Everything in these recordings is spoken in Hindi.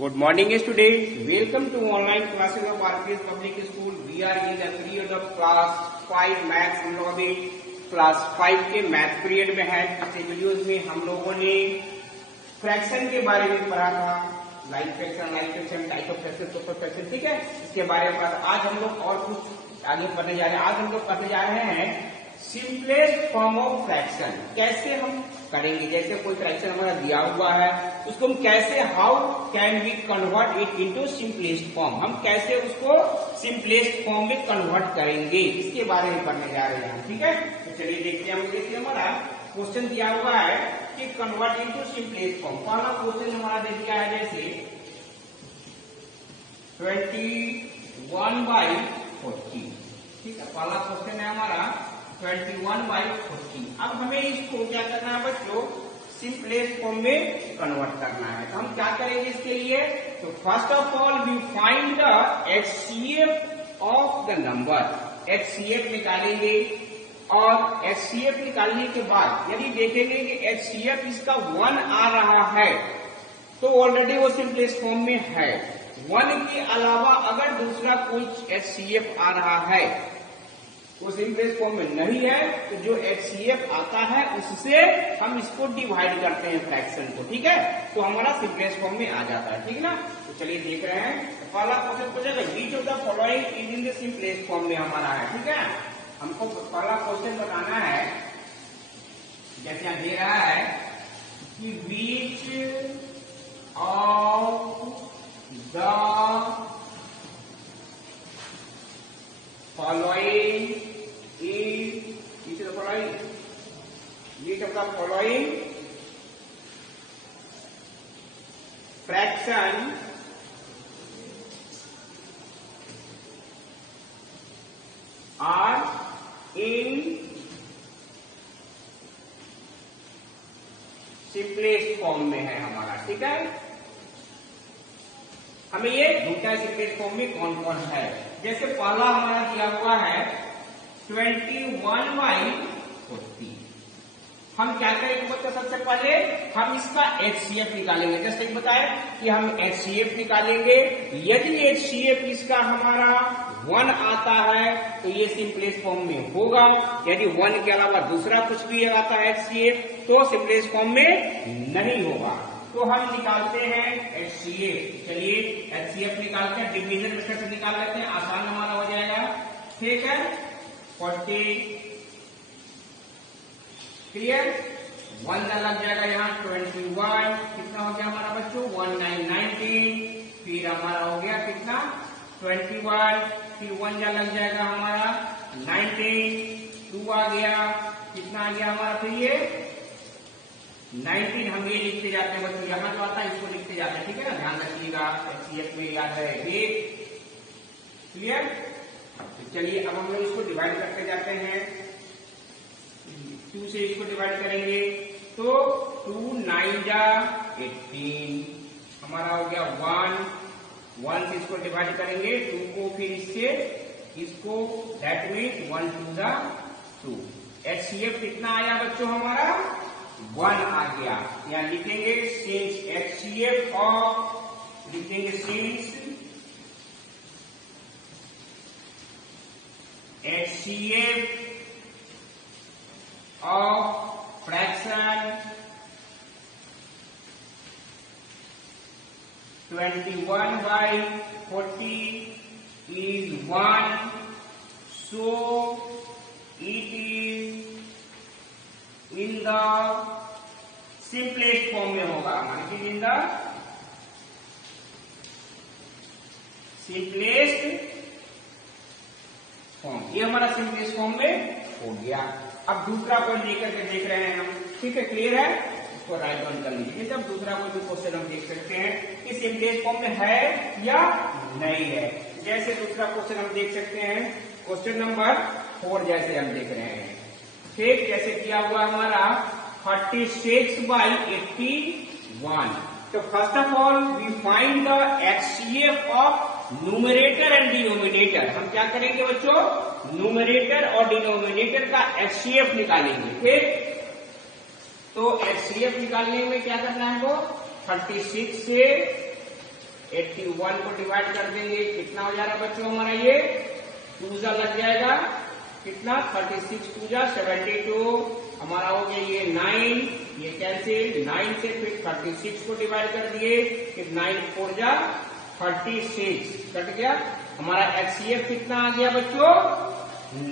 Good morning students. Welcome to online classes of RPS Public School. We are in the period of class 5 maths. हम लोग अभी क्लास 5 के मैथ पीरियड में है. पिछले वीडियोस में हम लोगों ने फ्रैक्शन के बारे में पढ़ा था. Like fraction, type of fraction, source of fraction, ठीक है, इसके बारे में पढ़ा. आज हम लोग और कुछ आगे पढ़ने जा रहे हैं. आज हम लोग पढ़ने जा रहे हैं सिंपलेस्ट फॉर्म ऑफ फ्रैक्शन. कैसे हम करेंगे, जैसे कोई फ्रैक्शन हमारा दिया हुआ है उसको हम कैसे, how can we convert it into simplest form, हम कैसे उसको सिंपलेस्ट फॉर्म में कन्वर्ट करेंगे, इसके बारे में पढ़ने जा रहे हैं. ठीक है, तो चलिए देखते हैं. देखिए हमारा क्वेश्चन दिया हुआ है कि कन्वर्ट इनटू सिंपलेस्ट फॉर्म. पहला क्वेश्चन हमारा दे दिया है जैसे 21/40. ठीक है, पहला क्वेश्चन है हमारा 21/40. अब हमें इसको क्या करना है बच्चों, सिंपलेस्ट फॉर्म में कन्वर्ट करना है. तो हम क्या करेंगे इसके लिए, तो first of all we find the HCF of the number. HCF निकालेंगे और HCF निकालने के बाद यदि देखेंगे कि HCF इसका 1 आ रहा है तो ऑलरेडी वो सिंपलेस्ट फॉर्म में है. 1 के अलावा अगर दूसरा कोई HCF आ रहा है वो सिंपलेस्ट फॉर्म में नहीं है, तो जो HCF आता है उससे हम इसको डिवाइड करते हैं फ्रैक्शन को. ठीक है, तो हमारा सिंपलेस्ट फॉर्म में आ जाता है. ठीक ना, तो चलिए देख रहे हैं. पहला क्वेश्चन पूछेगा which of the following is in the simplest form में हमारा है. ठीक है, हमको पहला क्वेश्चन बताना है. जैसे यहाँ दे रहा है कि which of the following is the following, which of the following fraction are in simplest form में है हमारा. ठीक है, हमें ये ढूंढना है सिंपलेस्ट फॉर्म में कौन कौन है. जैसे पहला हमारा दिया हुआ है 21/40. हम क्या करेंगे बच्चों, सबसे पहले हम इसका HCF निकालेंगे. जैसे बताए कि हम HCF निकालेंगे. यदि HCF इसका हमारा 1 आता है तो ये सिंपलेस्ट फॉर्म में होगा. यदि 1 के अलावा दूसरा कुछ भी आता है HCF तो सिंपलेस्ट फॉर्म में नहीं होगा. तो हम निकालते हैं HCF. चलिए HCF निकालते हैं, डिवीजन मेथड से निकाल लेते हैं, आसान हमारा हो जाएगा. ठीक है, 40 क्लियर. 1 लग जाएगा यहाँ 21. कितना हो गया हमारा बच्चों, 1919. फिर हमारा हो गया कितना 21. फिर 1 लग जाएगा हमारा 19. 2 आ गया, कितना आ गया हमारा, फिर ये 19. हम ये लिखते जाते हैं बच्चों, यहाँ जो आता है इसको लिखते जाते हैं. ठीक है ना, ध्यान रखिएगा. HCF में याद है 8. क्लियर. तो चलिए अब हम लोग इसको डिवाइड करते जाते हैं. 2 से इसको डिवाइड करेंगे तो 2 9 जा 18. हमारा हो गया 1 से इसको डिवाइड करेंगे 2 को, फिर इससे इसको, दैट मीन्स 1 2 जा 2. HCF कितना आया बच्चों हमारा, 1 आ गया. यहाँ लिखेंगे सिंस HCF ऑफ, लिखेंगे since HCF of fraction 21/40 is 1, so it is in the simplest form में होगा हमारे. इन द सिंपलेस्ट फॉर्म, ये हमारा सिंपलेस्ट फॉर्म में हो गया. अब दूसरा पॉइंट लेकर के देख रहे हैं हम. ठीक है, क्लियर है, इसको राइट डाउन कर लीजिए. जब दूसरा कोई भी क्वेश्चन हम देख सकते हैं कि सिंपलेस्ट फॉर्म में है या नहीं है. जैसे दूसरा क्वेश्चन हम देख सकते हैं, क्वेश्चन नंबर 4 जैसे हम देख रहे हैं. ठीक, जैसे किया हुआ हमारा 36/81. तो first of all we find the HCF of numerator and denominator. हम क्या करेंगे बच्चों, न्यूमरेटर और डिनोमिनेटर का HCF निकालेंगे. ठीक, तो HCF निकालने में क्या करना है, वो 36 से 81 को डिवाइड कर देंगे, कितना हो जा रहा है बच्चों हमारा, ये 2 जा लग जाएगा, कितना 36 2 जा 72, हमारा हो गया ये 9, ये कैंसिल, 9 से फिर 36 को डिवाइड कर दिए, फिर 9 4 जा 36 कट गया, हमारा HCF कितना आ गया बच्चों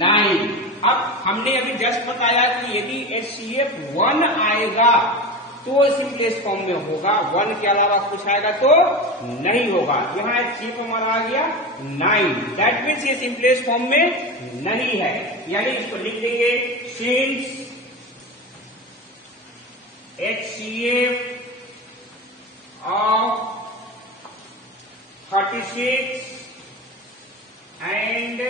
9। अब हमने अभी जस्ट बताया कि यदि HCF 1 आएगा तो सिंपलेस्ट फॉर्म में होगा, 1 के अलावा कुछ आएगा तो नहीं होगा। यहाँ HCF हमारा आ गया 9, दैट मीन्स ये सिंपलेस्ट फॉर्म में नहीं है, यानी इसको लिख देंगे since HCF of 36 and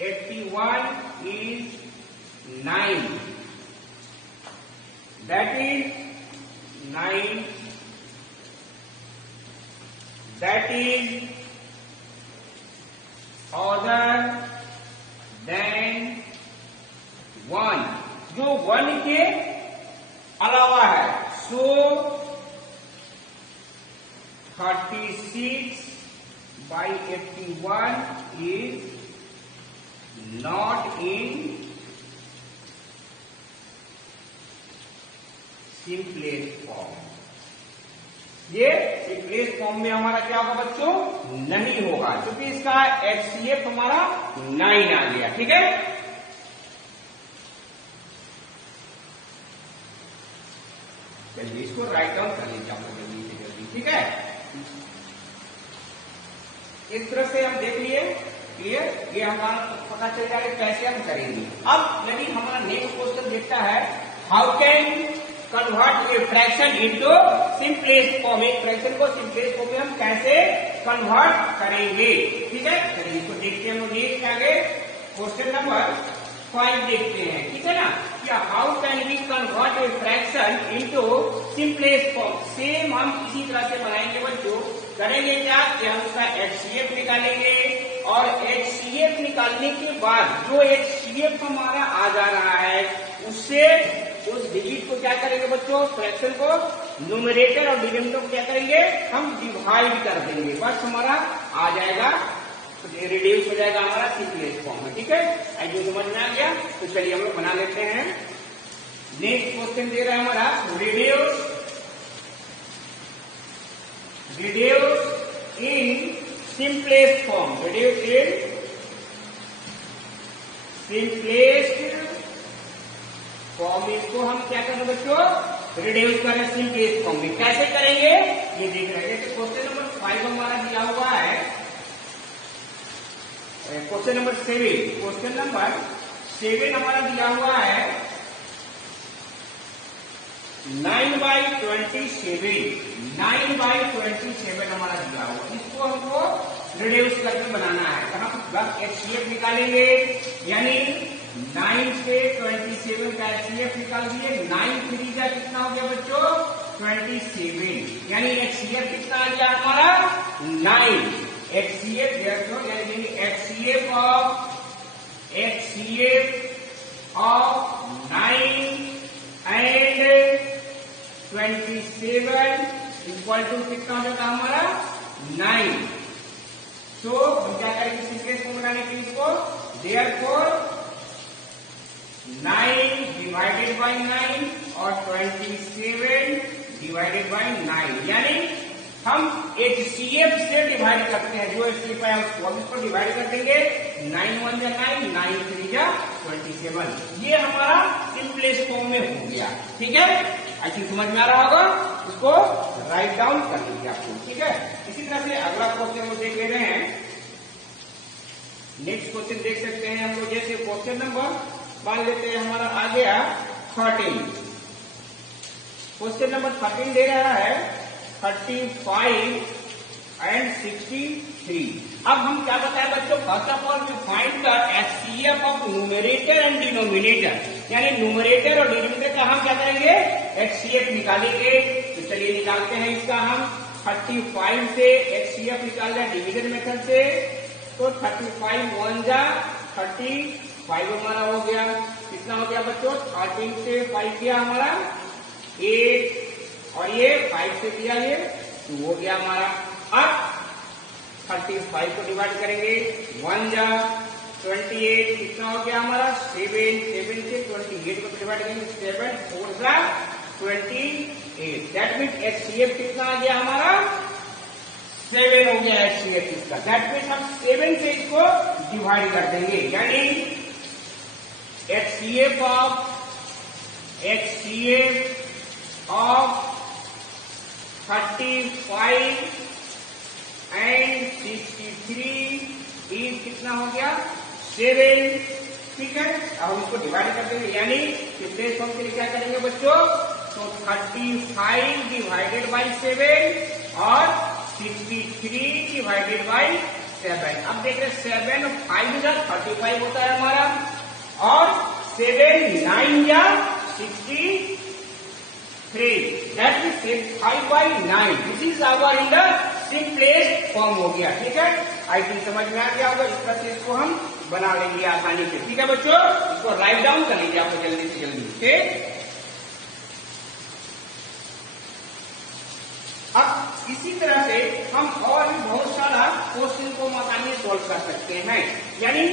81 is 9. That is 9. That is other than 1. जो 1 के अलावा है, सो 36 by 81 is not in simplest form. ये सिंपलेस्ट फॉर्म में हमारा क्या होगा बच्चों, नहीं होगा, क्योंकि इसका HCF हमारा 9 आ गया। ठीक है, चलिए इसको राइट डाउन कर लीजिए आप जल्दी से जल्दी। ठीक है, इस तरह से हम देख लिए, क्लियर, ये हमारा पता चल जाएगा कैसे हम करेंगे। अब यदि हमारा नेक्स्ट क्वेश्चन देखता है, how can convert a fraction into simplest form, एक फ्रैक्शन को सिंपलेस्ट फॉर्म में हम कैसे कन्वर्ट करेंगे। ठीक है, चलिए इसको देखते हैं हम नेक्स्ट आगे क्वेश्चन नंबर 5 देखते हैं। ठीक है ना, क्या how can we convert a fraction into simplest form. Same हम इसी तरह से बनाएंगे बच्चों, करेंगे क्या कि हम उसका HCF निकालेंगे और HCF निकालने के बाद जो HCF हमारा आ जा रहा है उससे उस डिजिट को क्या करेंगे बच्चों, फ्रैक्शन को न्यूमरेटर और डिनोमिनेटर को क्या करेंगे, हम डिवाइड कर देंगे, बस हमारा आ जाएगा, रिड्यूस हो जाएगा हमारा सिंपलेस्ट फॉर्म में। ठीक है, आइए समझ में आ गया, तो चलिए हम लोग बना लेते हैं। नेक्स्ट क्वेश्चन दे रहा है हमारा reduce in simplest form, reduce in simplest form। इसको हम क्या करें बच्चों, रिड्यूस करें सिंपलेस्ट फॉर्म में। कैसे करेंगे ये देख रहे हैं। क्वेश्चन नंबर 5 हमारा दिया हुआ है, क्वेश्चन नंबर 7, क्वेश्चन नंबर 7 हमारा दिया हुआ है 9/27, 9/27 हमारा दिया हुआ, इसको हमको रिड्यूस करके बनाना है। तो हम बस HCF निकालेंगे, यानी 9 से 27 का HCF निकाल दिए, 9 3 का कितना हो गया बच्चों 27, यानी HCF कितना आ गया हमारा 9। HCF यानी HCF of 9 and 27 equal to कितना हो जाता हमारा 9। तो हम क्या करेंगे सिंपलेस्ट फॉर्म बनाने के लिए इसको, देयरफॉर 9 डिवाइडेड बाय 9 और 27 डिवाइडेड बाय 9, यानी हम HCF से डिवाइड करते हैं, जो HCF है उसको डिवाइड कर देंगे, 9 1 जा 9, 9 3 जा 27, ये हमारा सिंपलेस्ट फॉर्म में हो गया। ठीक है, आई थिंक समझ में आ रहा होगा, उसको राइट डाउन कर लीजिए आपको। ठीक है, इसी तरह से अगला क्वेश्चन हम देख ले रहे हैं। नेक्स्ट क्वेश्चन देख सकते हैं हम लोग, जैसे क्वेश्चन नंबर मान लेते हैं हमारा आ गया 13, क्वेश्चन नंबर 13 दे रहा है 35 and 63। अब हम क्या बताए बच्चों, first of all we find the HCF of numerator and denominator, यानी न्यूमरेटर और डिनोमिनेटर का हम क्या करेंगे HCF निकालेंगे। तो चलिए निकालते हैं इसका हम 35 से HCF निकाल रहे हैं डिवीजन मेथड से, तो 35 1 जा 35 हमारा हो गया, कितना हो गया बच्चों 13 से 5 किया हमारा 8, और ये 5 से किया ये 2 हो गया हमारा। अब 35 को डिवाइड करेंगे, 1 जा 28, कितना हो गया हमारा 7, 7 से 28 को डिवाइड करेंगे, 7 4 जा 28। दैट मीन्स HCF कितना आ गया हमारा 7 हो गया HCF इसका। दैट मीन्स हम 7 से इसको डिवाइड कर देंगे, यानी HCF of 35 and 63 इज कितना हो गया 7। ठीक है, अब हम इसको डिवाइड कर देंगे, यानी प्लेस फॉर्म के लिए क्या करेंगे बच्चों, तो 35 डिवाइडेड बाई 7 और 63 डिवाइडेड बाई 7। अब देख रहे 7 और 5 जा 35 होता है हमारा, और 7 9 या 63, that means 5 by 9। This is our in the simplest form हो गया। ठीक है, आई थिंक समझ में आ गया होगा। इस तरह से इसको हम बना लेंगे आसानी से। ठीक है बच्चों, इसको राइट डाउन कर लीजिए आपको जल्दी से जल्दी। ठीक, अब इसी तरह से हम और भी बहुत सारा क्वेश्चन को आसानी से सोल्व कर सकते हैं, यानी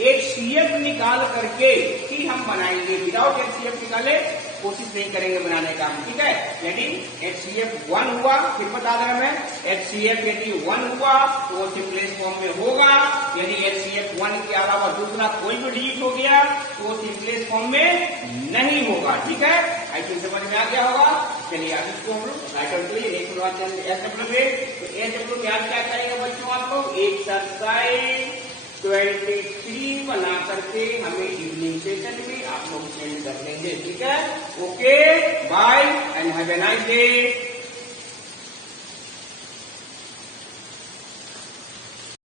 HCF निकाल करके ही हम बनाएंगे। विदाउट HCF निकाले कोशिश नहीं करेंगे बनाने का हम। ठीक है, यदि HCF 1 हुआ, फिर बता दें हमें, HCF यदि 1 हुआ तो वो सिंपलेस्ट फॉर्म में होगा। यदि HCF 1 के अलावा दूसरा कोई भी डिजिट हो गया तो वो सिंपलेस्ट फॉर्म में नहीं होगा। ठीक है, आई थिंक समझ में आ गया होगा। चलिए अब इसको हम लोग राइट के लिए एक SW में आज क्या करेंगे बच्चों, आप लोग एक्सरसाइज 23 बना करके हमें इवनिंग सेशन में आप लोग सेंड कर देंगे। ठीक है, okay, bye and have a nice day.